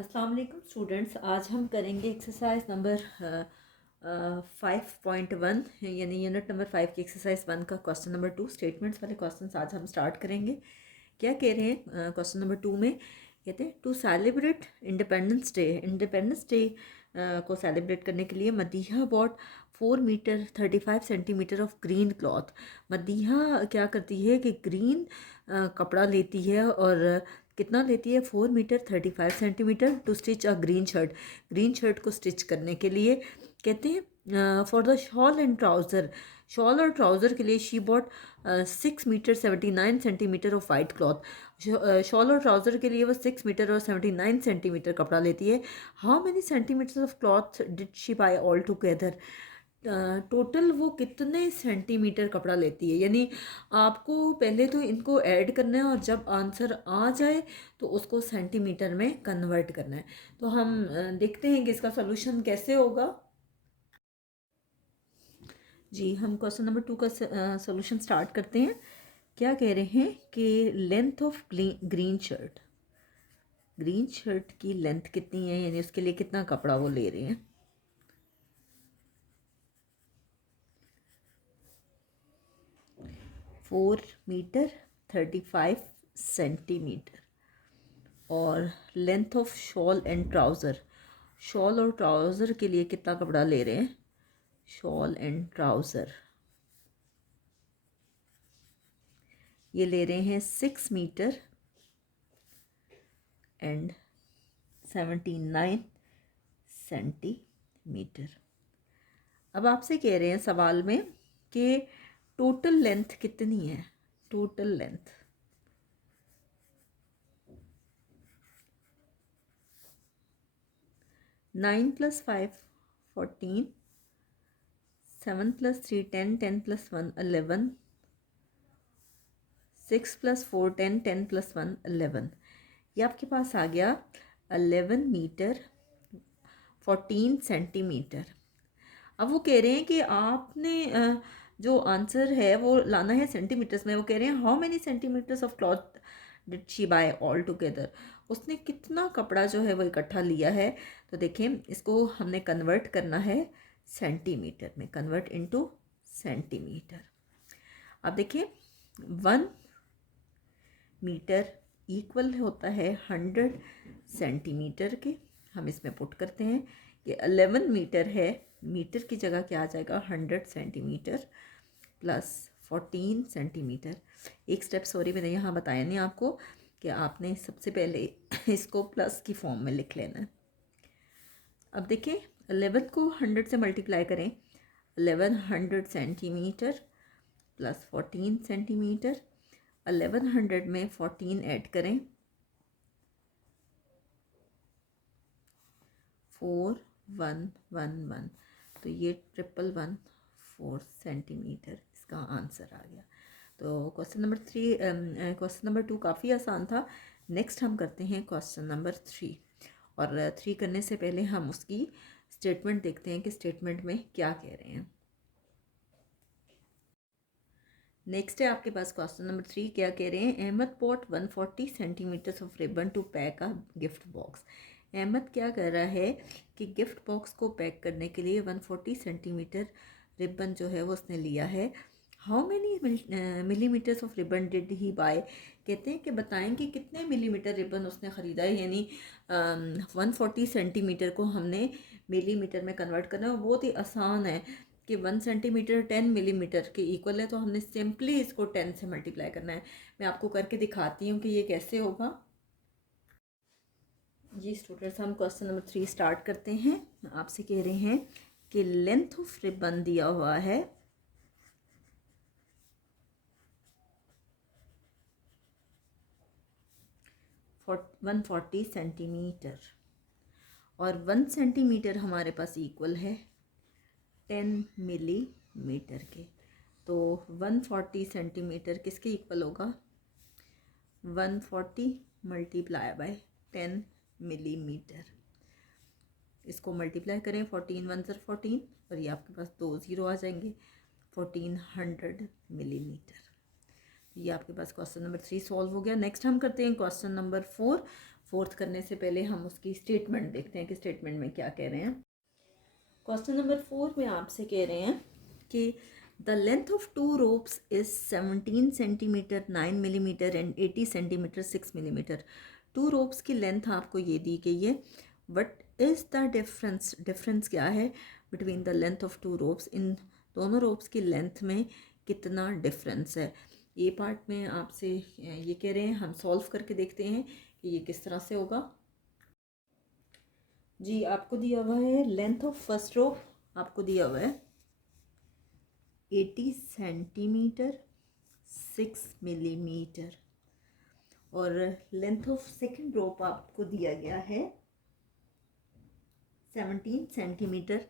अस्सलाम वालेकुम स्टूडेंट्स। आज हम करेंगे एक्सरसाइज नंबर 5.1 यानी यूनिट नंबर 5 की एक्सरसाइज 1 का क्वेश्चन नंबर 2 स्टेटमेंट्स वाले क्वेश्चन आज हम स्टार्ट करेंगे। क्या कह रहे हैं क्वेश्चन नंबर 2 में? कहते हैं टू सेलिब्रेट इंडिपेंडेंस डे को सेलिब्रेट करने के लिए Madiha bought 4 metre 35 centimetre of green cloth. Madiha क्या करती है कि ग्रीन कपड़ा लेती है और कितना लेती है 4 metre 35 centimetre to stitch a green shirt को स्टिच करने के लिए। कहते हैं फॉर द शॉल और ट्राउज़र के लिए she bought 6 metre 79 centimetre of white cloth. Shawl और ट्राउज़र के लिए वो 6 मीटर और 79 सेंटीमीटर कपड़ा लेती है। How many centimetre of cloth did she buy all together? Total वो कितने सेंटीमीटर कपड़ा लेती है, यानी आपको पहले तो इनको ऐड करना है और जब आंसर आ जाए तो उसको सेंटीमीटर में कन्वर्ट करना है। तो हम देखते हैं कि इसका सोल्यूशन कैसे होगा। जी, हम क्वेश्चन नंबर 2 का सोल्यूशन स्टार्ट करते हैं। क्या कह रहे हैं कि लेंथ ऑफ ग्रीन शर्ट की लेंथ कितनी है, यानी उसके लिए कितना कपड़ा वो ले रहे हैं। 4 मीटर 35 सेंटीमीटर। और लेंथ ऑफ शॉल और ट्राउज़र के लिए कितना कपड़ा ले रहे हैं? शॉल एंड ट्राउज़र ये ले रहे हैं 6 मीटर एंड 79 सेंटीमीटर। अब आपसे कह रहे हैं सवाल में कि टोटल लेंथ कितनी है। Total length 9 + 5 14, 7 + 3 10, 10 + 1 11, 6 + 4 10, 10 + 1 11। ये आपके पास आ गया 11 मीटर 14 सेंटीमीटर। अब वो कह रहे हैं कि आपने जो आंसर है वो लाना है सेंटीमीटर्स में। वो कह रहे हैं how many centimetres of cloth did she buy all together? उसने कितना कपड़ा जो है वो इकट्ठा लिया है। तो देखें, इसको हमने कन्वर्ट करना है सेंटीमीटर में, कन्वर्ट इनटू सेंटीमीटर। अब देखिए 1 मीटर इक्वल होता है 100 सेंटीमीटर के। हम इसमें पुट करते हैं कि 11 मीटर है, मीटर की जगह क्या आ जाएगा 100 सेंटीमीटर प्लस 14 सेंटीमीटर। एक स्टेप सॉरी मैंने यहाँ बताया नहीं आपको कि आपने सबसे पहले इसको प्लस की फॉर्म में लिख लेना है। अब देखें 11 को 100 से मल्टीप्लाई करें, 1100 सेंटीमीटर प्लस 14 सेंटीमीटर। 1100 में 14 ऐड करें, 4111, तो ये 1114 सेंटीमीटर इसका आंसर आ गया। तो क्वेश्चन नंबर 2 काफ़ी आसान था। नेक्स्ट हम करते हैं क्वेश्चन नंबर 3। और 3 करने से पहले हम उसकी स्टेटमेंट देखते हैं कि स्टेटमेंट में क्या कह रहे हैं। नेक्स्ट है आपके पास क्वेश्चन नंबर 3। क्या कह रहे हैं? Ahmad bought 140 centimetres of ribbon to pack a gift box. Ahmad क्या कर रहा है कि गिफ्ट बॉक्स को पैक करने के लिए 140 सेंटीमीटर रिबन जो है वो उसने लिया है। How many millimetres of ribbon did he buy? कहते हैं कि बताएं कि कितने मिलीमीटर रिबन उसने ख़रीदा है, यानी 140 सेंटीमीटर को हमने मिलीमीटर में कन्वर्ट करना है। बहुत ही आसान है कि 1 सेंटीमीटर 10 मिलीमीटर के इक्वल है, तो हमने सिंपली इसको 10 से मल्टीप्लाई करना है। मैं आपको करके दिखाती हूँ कि ये कैसे होगा। जी स्टूडेंट्स, हम क्वेश्चन नंबर 3 स्टार्ट करते हैं। आपसे कह रहे हैं कि लेंथ ऑफ रिबन दिया हुआ है 140 सेंटीमीटर और 1 सेंटीमीटर हमारे पास इक्वल है 10 मिलीमीटर के। तो 140 सेंटीमीटर किसके इक्वल होगा? 140 मल्टीप्लाई बाय 10 मिलीमीटर। इसको मल्टीप्लाई करें, 14 1 ज़र 14 और ये आपके पास 2 ज़ीरो आ जाएंगे, 1400 मिलीमीटर। ये आपके पास क्वेश्चन नंबर 3 सॉल्व हो गया। नेक्स्ट हम करते हैं क्वेश्चन नंबर 4। फोर्थ करने से पहले हम उसकी स्टेटमेंट देखते हैं कि स्टेटमेंट में क्या कह रहे हैं। क्वेश्चन नंबर 4 में आपसे कह रहे हैं कि the length of 2 ropes is 17 centimetre 9 millimetre and 80 centimetre 6 millimetre. 2 ropes की लेंथ आपको ये दी गई है। वट इज़ द डिफरेंस क्या है between the length of 2 ropes, इन दोनों रोप्स की लेंथ में कितना डिफरेंस है। ये पार्ट में आपसे ये कह रहे हैं, हम सॉल्व करके देखते हैं कि ये किस तरह से होगा। जी आपको दिया हुआ है लेंथ ऑफ फर्स्ट रोप, आपको दिया हुआ है 80 सेंटीमीटर 6 मिलीमीटर और लेंथ ऑफ सेकंड रोप आपको दिया गया है 17 सेंटीमीटर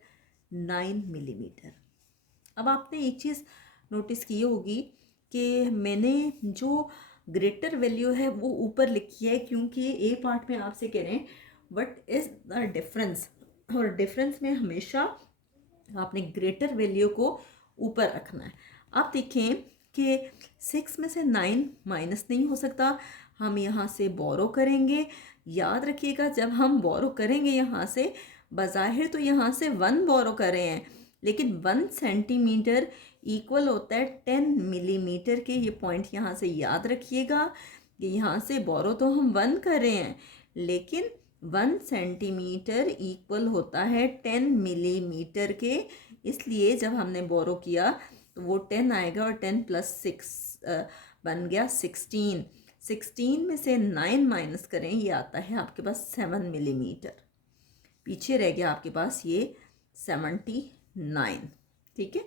9 मिलीमीटर। अब आपने एक चीज़ नोटिस की होगी कि मैंने जो ग्रेटर वैल्यू है वो ऊपर लिखी है, क्योंकि ए पार्ट में आपसे कह रहे हैं व्हाट इज़ द डिफरेंस, और डिफरेंस में हमेशा आपने ग्रेटर वैल्यू को ऊपर रखना है। आप देखें कि 6 में से 9 माइनस नहीं हो सकता, हम यहाँ से बोरो करेंगे। याद रखिएगा जब हम बोरो करेंगे यहाँ से, बज़ाहिर तो यहाँ से 1 बोरो कर रहे हैं, लेकिन 1 सेंटीमीटर इक्वल होता है 10 मिलीमीटर के। ये पॉइंट यहाँ से याद रखिएगा कि यहाँ से बोरो तो हम 1 कर रहे हैं, लेकिन 1 सेंटीमीटर इक्वल होता है 10 मिलीमीटर के। इसलिए जब हमने बोरो किया तो वो 10 आएगा और 10 प्लस 6 बन गया 16। 16 में से 9 माइनस करें, ये आता है आपके पास 7 मिलीमीटर। पीछे रह गया आपके पास ये 79। ठीक है,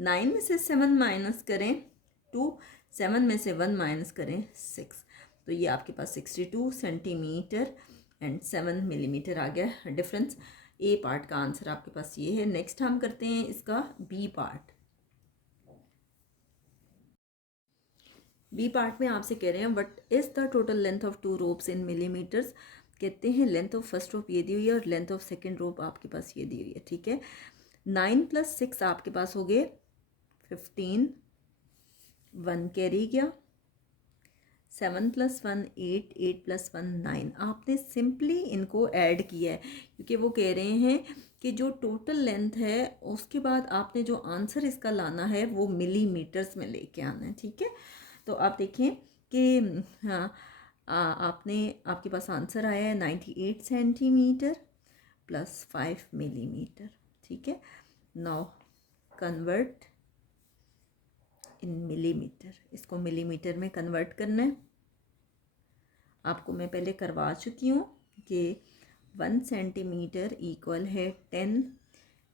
9 में से 7 माइनस करें 2, 7 में से 1 माइनस करें 6, तो ये आपके पास 62 सेंटीमीटर एंड 7 मिलीमीटर आ गया डिफरेंस। ए पार्ट का आंसर आपके पास ये है। नेक्स्ट हम करते हैं इसका बी पार्ट। बी पार्ट में आपसे कह रहे हैं what is the total length of 2 ropes in millimetres. कहते हैं लेंथ ऑफ फर्स्ट रोप ये दी हुई है और लेंथ ऑफ सेकेंड रोप आपके पास ये दी हुई है। ठीक है, 9 + 6 आपके पास हो गए 15, 1 कैरी गया, 7 + 1 8, 8 + 1 9। आपने सिंपली इनको ऐड किया है, क्योंकि वो कह रहे हैं कि जो टोटल लेंथ है उसके बाद आपने जो आंसर इसका लाना है वो मिलीमीटर्स में लेके आना है। ठीक है, तो आप देखें कि हाँ आपने आपके पास आंसर आया है 98 सेंटीमीटर + 5 मिलीमीटर। ठीक है, नाउ कन्वर्ट इन मिलीमीटर, इसको मिलीमीटर में कन्वर्ट करना है। आपको मैं पहले करवा चुकी हूँ कि 1 सेंटीमीटर इक्वल है 10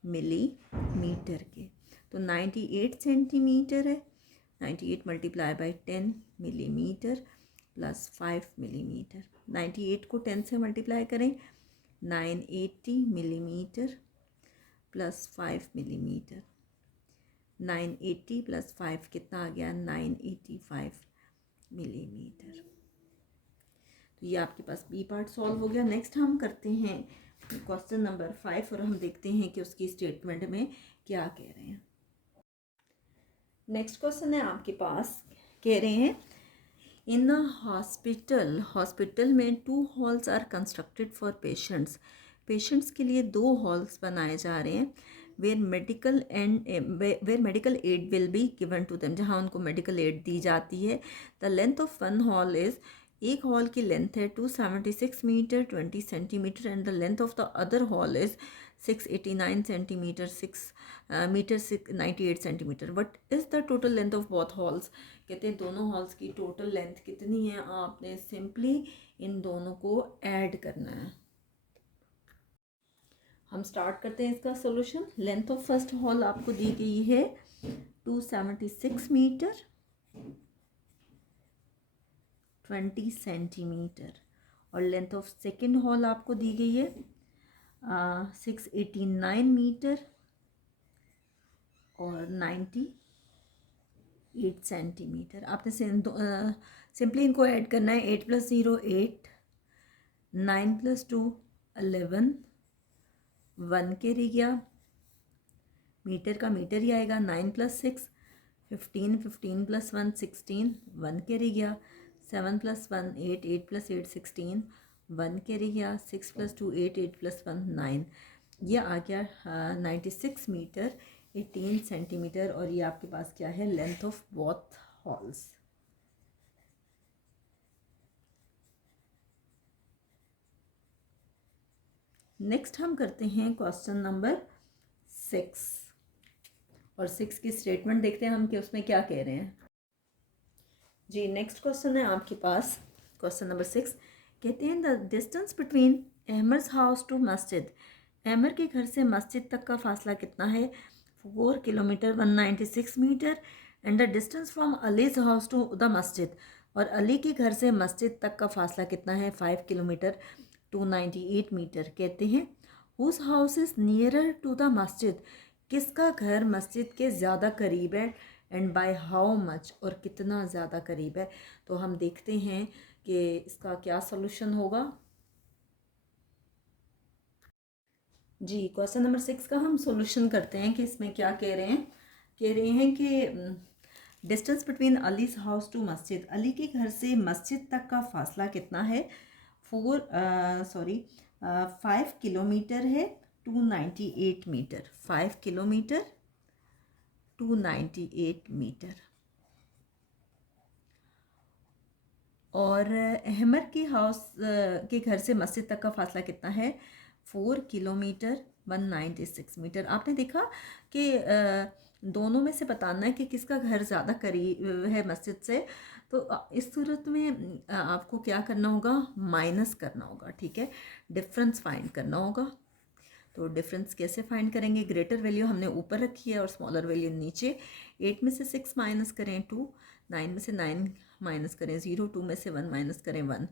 मिलीमीटर के, तो 98 सेंटीमीटर है, 98 × 10 मिलीमीटर + 5 मिलीमीटर। 98 को 10 से मल्टीप्लाई करें 980 मिलीमीटर + 5 मिलीमीटर। 980 + 5 कितना आ गया 985 मिलीमीटर। तो ये आपके पास बी पार्ट सॉल्व हो गया। नेक्स्ट हम करते हैं क्वेश्चन नंबर 5 और हम देखते हैं कि उसकी स्टेटमेंट में क्या कह रहे हैं। नेक्स्ट क्वेश्चन है आपके पास, कह रहे हैं इन अ हॉस्पिटल में 2 halls are constructed for patients. Patients के लिए 2 हॉल्स बनाए जा रहे हैं where medical aid will be given to them, जहाँ उनको मेडिकल एड दी जाती है। The length of 1 hall is, एक हॉल की लेंथ है 276 metre 20 centimetre and the length of the other hall is 689 centimetre 98 centimetre. What is the total length of both halls. कहते हैं दोनों हॉल्स की टोटल लेंथ कितनी है, आपने सिंपली इन दोनों को ऐड करना है। हम स्टार्ट करते हैं इसका solution. Length of first hall आपको दी गई है 276 मीटर 20 सेंटीमीटर और लेंथ ऑफ सेकेंड हॉल आपको दी गई है 689 मीटर और 98 सेंटीमीटर। आपने सिंपली इनको ऐड करना है। 8 + 0 8, 9 + 2 11, 1 कैरी गया, मीटर का मीटर ही आएगा। 9 + 6 15, 15 + 1 16, 1 कैरी गया। 7 + 1 8, 8 + 8 16, 1 कैरी गया, 6 + 2 8, 8 + 1 9, ये आ गया 96 मीटर 18 सेंटीमीटर। और ये आपके पास क्या है, length of both halls. Next हम करते हैं क्वेश्चन नंबर 6, और 6 की स्टेटमेंट देखते हैं हम कि उसमें क्या कह रहे हैं। जी नेक्स्ट क्वेश्चन है आपके पास, क्वेश्चन नंबर 6 कहते हैं the distance between Ahmar's house to masjid, Ahmar के घर से मस्जिद तक का फासला कितना है, 4 kilometre 196 metre. And the distance from Ali's house to the masjid, और अली के घर से मस्जिद तक का फासला कितना है, 5 किलोमीटर 298 मीटर। कहते हैं whose house is nearer to the masjid, किसका घर मस्जिद के ज़्यादा करीब है, एंड बाय हाउ मच, और कितना ज़्यादा करीब है। तो हम देखते हैं कि इसका क्या सॉल्यूशन होगा। जी क्वेश्चन नंबर 6 का हम सॉल्यूशन करते हैं कि इसमें क्या कह रहे हैं। कह रहे हैं कि distance between Ali's house to masjid, Ali के घर से मस्जिद तक का फासला कितना है, 5 किलोमीटर है 298 मीटर, 5 किलोमीटर 298 मीटर। और अहमर के हाउस के घर से मस्जिद तक का फासला कितना है, 4 किलोमीटर 196 मीटर। आपने देखा कि दोनों में से बताना है कि किसका घर ज़्यादा करीब है मस्जिद से। तो इस सूरत में आपको क्या करना होगा, माइनस करना होगा, ठीक है, डिफरेंस फाइंड करना होगा। तो डिफरेंस कैसे फाइंड करेंगे, ग्रेटर वैल्यू हमने ऊपर रखी है और स्मॉलर वैल्यू नीचे। 8 में से 6 माइनस करें 2, 9 में से 9 माइनस करें 0, 2 में से 1 माइनस करें 1,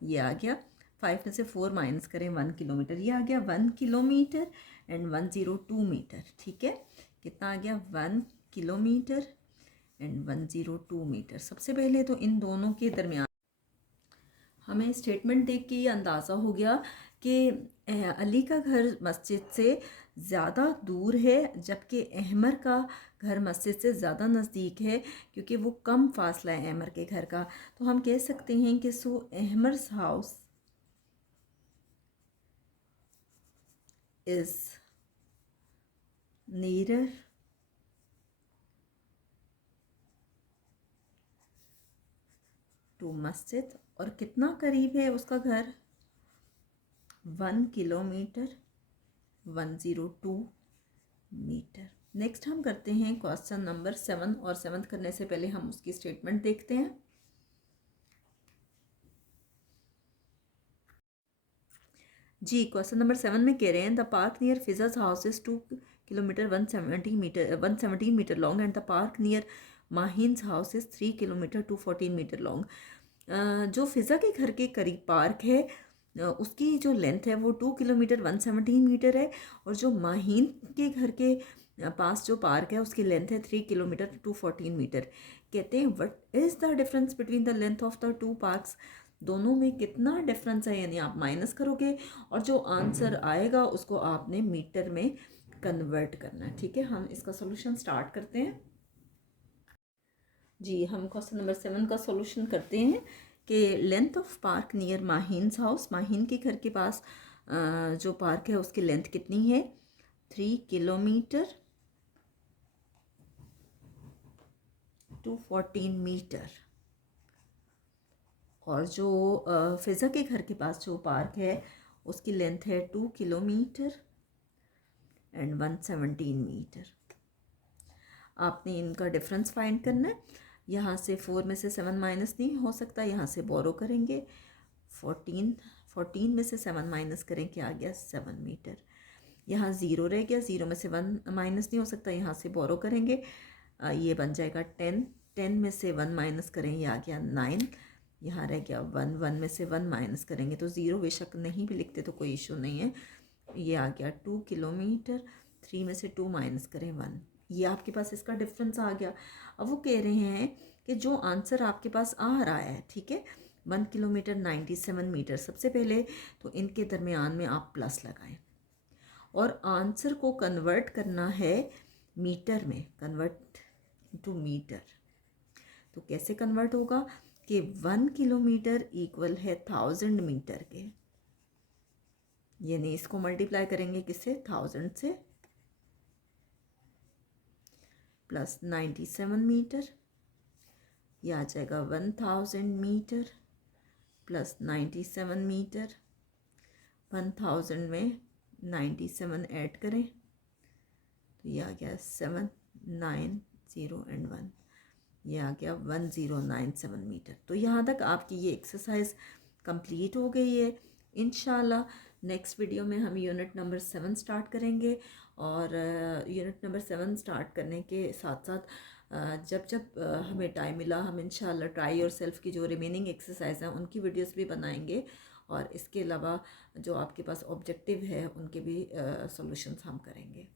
ये आ गया। 5 में से 4 माइनस करें 1 किलोमीटर, ये आ गया 1 किलोमीटर एंड 102 मीटर, ठीक है। कितना आ गया, 1 किलोमीटर एंड 102 मीटर। सबसे पहले तो इन दोनों के दरमियान हमें स्टेटमेंट देख के ये अंदाज़ा हो गया कि अली का घर मस्जिद से ज़्यादा दूर है, जबकि अहमर का घर मस्जिद से ज़्यादा नज़दीक है, क्योंकि वो कम फासला है अहमर के घर का। तो हम कह सकते हैं कि सो अहमर्स हाउस इज़ नीरर टू मस्जिद, और कितना करीब है उसका घर, 1 किलोमीटर 102 मीटर। नेक्स्ट हम करते हैं क्वेश्चन नंबर 7, और 7 करने से पहले हम उसकी स्टेटमेंट देखते हैं। जी क्वेश्चन नंबर 7 में कह रहे हैं the park near Fiza's house is 2 kilometre 117 metre long, and the park near Mahin's house is 3 kilometre 214 metre long. जो फिज़ा के घर के करीब पार्क है उसकी जो लेंथ है वो 2 किलोमीटर 117 मीटर है, और जो माहीन के घर के पास जो पार्क है उसकी लेंथ है 3 किलोमीटर 214 मीटर। कहते हैं what is the difference between the length of the two parks, दोनों में कितना डिफरेंस है, यानी आप माइनस करोगे और जो आंसर आएगा उसको आपने मीटर में कन्वर्ट करना है, ठीक है। हम इसका सोल्यूशन स्टार्ट करते हैं। जी हम क्वेश्चन नंबर 7 का सोल्यूशन करते हैं कि length of park near Mahin's house, Mahin के घर के पास जो पार्क है उसकी लेंथ कितनी है, 3 किलोमीटर 214 मीटर। और जो फिज़ा के घर के पास जो पार्क है उसकी लेंथ है 2 किलोमीटर एंड 117 मीटर। आपने इनका डिफरेंस फाइंड करना है। यहाँ से 4 में से 7 माइनस नहीं हो सकता, यहाँ से बोरो करेंगे 14 में से 7 माइनस करें, क्या आ गया 7 मीटर। यहाँ 0 रह गया, 0 में से 1 माइनस नहीं हो सकता, यहाँ से बोरो करेंगे, ये बन जाएगा 10 में से 1 माइनस करें, ये आ गया 9, यहाँ रह गया 1 में से 1 माइनस करेंगे तो 0, बेशक नहीं भी लिखते तो कोई इशू नहीं है, ये आ गया 2 किलोमीटर, 3 में से 2 माइनस करें 1, ये आपके पास इसका डिफरेंस आ गया। अब वो कह रहे हैं कि जो आंसर आपके पास आ रहा है, ठीक है, 1 किलोमीटर 97 मीटर, सबसे पहले तो इनके दरमियान में आप प्लस लगाएं और आंसर को कन्वर्ट करना है मीटर में, कन्वर्ट टू मीटर। तो कैसे कन्वर्ट होगा कि 1 किलोमीटर इक्वल है 1000 मीटर के, यानी इसको मल्टीप्लाई करेंगे किससे, 1000 से, प्लस 97 मीटर, यह आ जाएगा 1000 मीटर प्लस 97 मीटर। 1000 में 97 ऐड करें तो यह आ गया 7 9 0 एंड 1, यह आ गया 1097 मीटर। तो यहाँ तक आपकी ये एक्सरसाइज कंप्लीट हो गई है। इंशाल्लाह नेक्स्ट वीडियो में हम यूनिट नंबर 7 स्टार्ट करेंगे, और यूनिट नंबर 7 स्टार्ट करने के साथ साथ जब जब हमें टाइम मिला हम इंशाल्लाह ट्राई योरसेल्फ की जो रिमेनिंग एक्सरसाइज हैं उनकी वीडियोस भी बनाएंगे, और इसके अलावा जो आपके पास ऑब्जेक्टिव है उनके भी सॉल्यूशंस हम करेंगे।